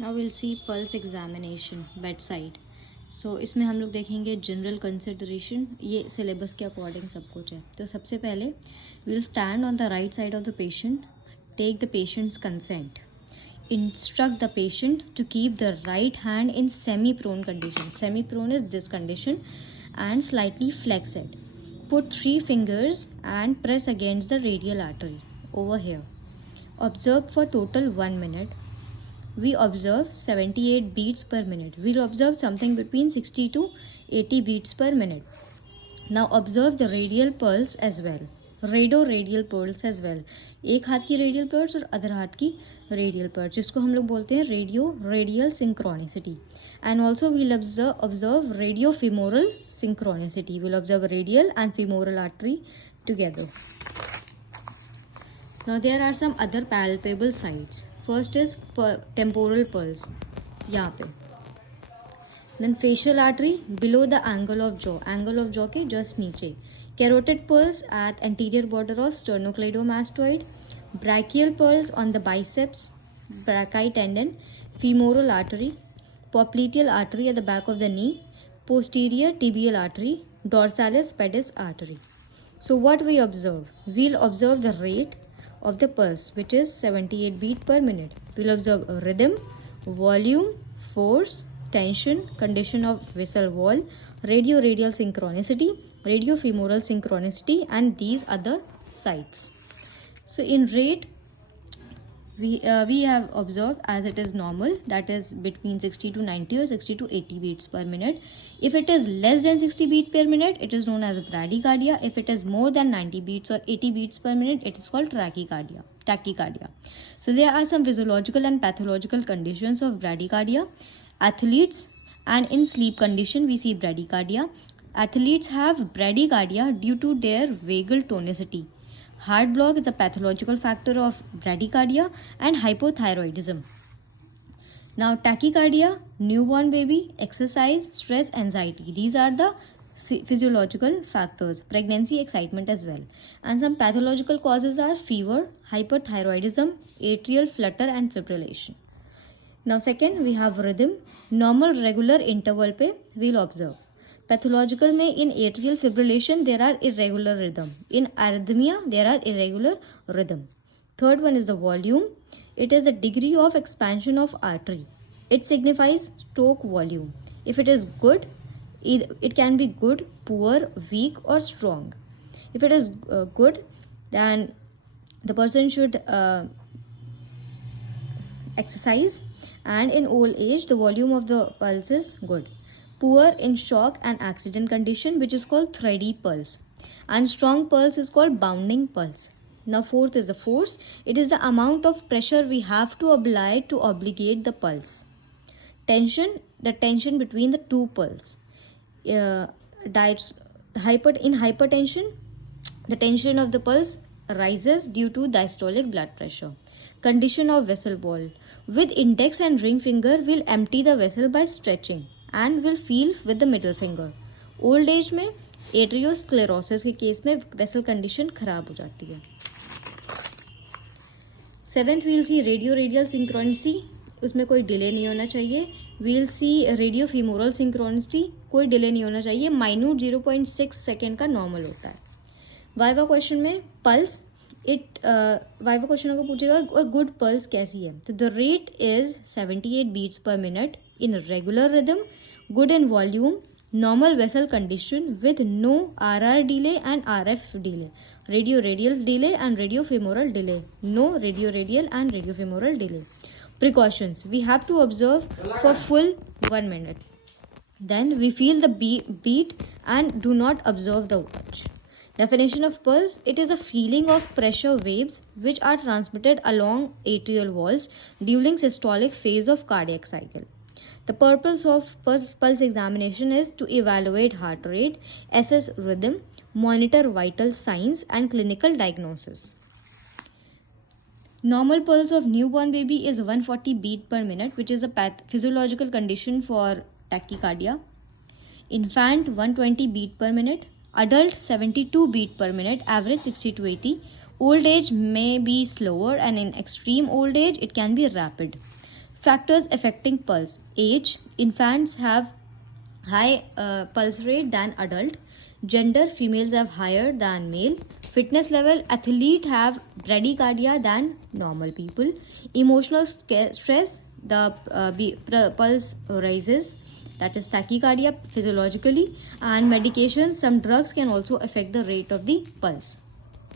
Now will see pulse examination bedside. So इसमें हम लोग देखेंगे जनरल कंसिडरेशन. ये सिलेबस के अकॉर्डिंग सब कुछ है. तो सबसे पहले will stand on the right side of the patient, take the patient's consent, instruct the patient to keep the right hand in semi-prone condition. Semi-prone is this condition, and slightly flex it. Put 3 fingers and press against the radial artery over here. Observe for total 1 minute. We observe 78 beats per minute. We'll observe something between 60 to 80 beats per minute. Now observe the radial pulse as well. Radial pulse as well. एक हाथ की radial pulse और other हाथ की radial pulse, जिसको हम लोग बोलते हैं radial synchronicity. And also we'll observe radio femoral synchronicity. Will observe radial and femoral artery together. Now there are some other palpable sites. First is temporal pulse, यहाँ पे. Then facial artery below the angle of jaw के just नीचे. Carotid pulse at anterior border of sternocleidomastoid. Brachial pulse on the biceps brachii tendon, femoral artery, popliteal artery at the back of the knee, posterior tibial artery, dorsalis pedis artery. So what we observe? We'll observe the rate of the pulse, which is 78 beat per minute. We'll observe a rhythm, volume, force, tension, condition of vessel wall, radial synchronicity, radiofemoral synchronicity, and these other sites. So in rate, we have observed as it is normal, that is between 60 to 90 or 60 to 80 beats per minute. If it is less than 60 beat per minute, it is known as bradycardia. If it is more than 90 beats or 80 beats per minute, it is called tachycardia. So there are some physiological and pathological conditions of bradycardia. Athletes, and in sleep condition we see bradycardia. Athletes have bradycardia due to their vagal tonicity. Heart block is a pathological factor of bradycardia, and hypothyroidism. Now tachycardia, newborn baby, exercise, stress, anxiety. These are the physiological factors. Pregnancy, excitement as well. And some pathological causes are fever, hyperthyroidism, atrial flutter, and fibrillation. Now second we have rhythm. Normal regular interval पे we'll observe. Pathological में in atrial fibrillation there are irregular rhythm. In arrhythmia there are irregular rhythm. Third one is the volume. It is the degree of expansion of artery. It signifies stroke volume. If it is good, it can be good, poor, weak, or strong. If it is good, then the person should exercise, and in old age the volume of the pulse is good. Poor in shock and accident condition, which is called thready pulse, and strong pulse is called bounding pulse. Now fourth is the force. It is the amount of pressure we have to apply to obligate the pulse. Tension, the tension between the two pulse. In hypertension, the tension of the pulse rises due to diastolic blood pressure. Condition of vessel wall. With index and ring finger will empty the vessel by stretching and will feel with the middle finger. Old age में एट्रियोस्क्लेरोसिस के case में vessel condition खराब हो जाती है. Seventh we'll see radial synchronicity. उसमें कोई delay नहीं होना चाहिए. We'll see radio femoral synchronicity, कोई डिले नहीं होना चाहिए. माइन्यूट 0.6 सेकेंड का नॉर्मल होता है. वाइवा क्वेश्चन में पल्स, वाइवा क्वेश्चन को पूछेगा और गुड पल्स कैसी है. तो the rate is 78 beats per minute in regular rhythm, good in volume, normal vessel condition with no RR delay and RF delay, radial delay and radiofemoral delay, no radial and radiofemoral delay. Precautions: we have to observe for full 1 minute. Then we feel the beat and do not observe the watch. Definition of pulse: it is a feeling of pressure waves which are transmitted along atrial walls during systolic phase of cardiac cycle. The purpose of pulse examination is to evaluate heart rate, assess rhythm, monitor vital signs, and clinical diagnosis. Normal pulse of newborn baby is 140 beat per minute, which is a physiological condition for tachycardia. Infant 120 beat per minute. Adult 72 beat per minute. Average 60 to 80. Old age may be slower, and in extreme old age it can be rapid. factors affecting pulse. Age. Infants have high pulse rate than adult. Gender. Females have higher than male. Fitness level. Athlete have bradycardia than normal people. Emotional stress. The pulse rises, that is tachycardia physiologically. And medication, some drugs can also affect the rate of the pulse.